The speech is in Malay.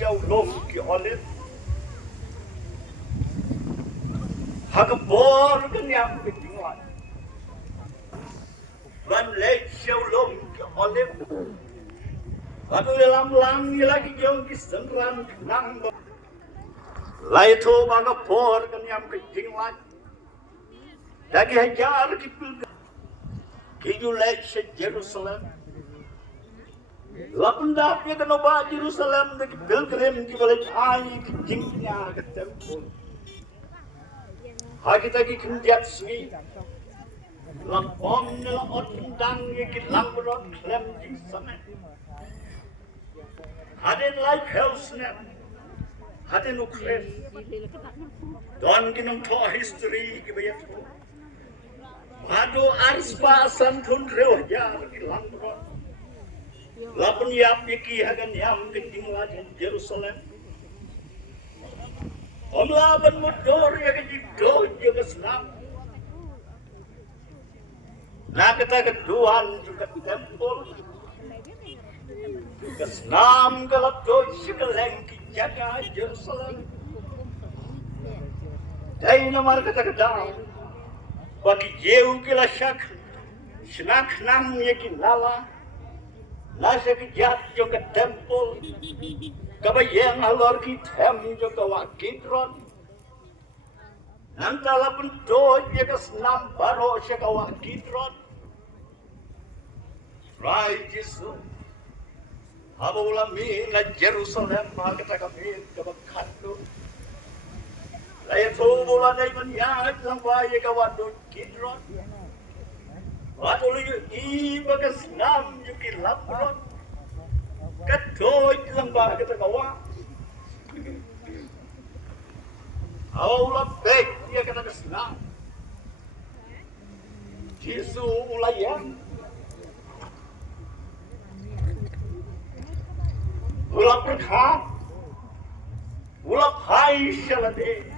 Shalom ki olit Hagabor kanyang bitingwan Van lek Shalom ki olit Ato dalam langi lagi yung kisenran nang Laito mga por kanyang bitingwan Dagi hajar ki pilgrim Kiju lek sa Jerusalem Lapanda ke kanoba Jerusalem de pilgrim ki balik ai ki jingnya ke temple. Hakita ki kinjat swi. Lapom na otindang ki lambrot klem jing sama. Hadin life health net. Hadin ukres. Don kinong to history ki bayat ko. Mado arspa santun reo jar ki lambrot. Lapun yap yaki hagan yam ketinggalan Jerusalem. Omlaban motor ya kejido juga senam. Nah kita keduan juga tempel. Juga senam kalau doy sekeleng jaga Jerusalem. Dari nomor kita kedang. Bagi jauh kila syak. Senak nam yaki nala. Nasa kejat juga tempel, kabayang alor kitem juga wakidron. Nantala pun doy juga senam baro juga wakidron. Rai Jesu, haba ulami na Jerusalem makita kami kabakado. Laya tubulan ay manyag lang baye kawadon kidron. Watuloy iba ka senam yung kilapron. Katoy lang ba kita gawa? Aula beg dia kata senam. Jesu ulayan. Ulap perkhat. Ulap hai syalade.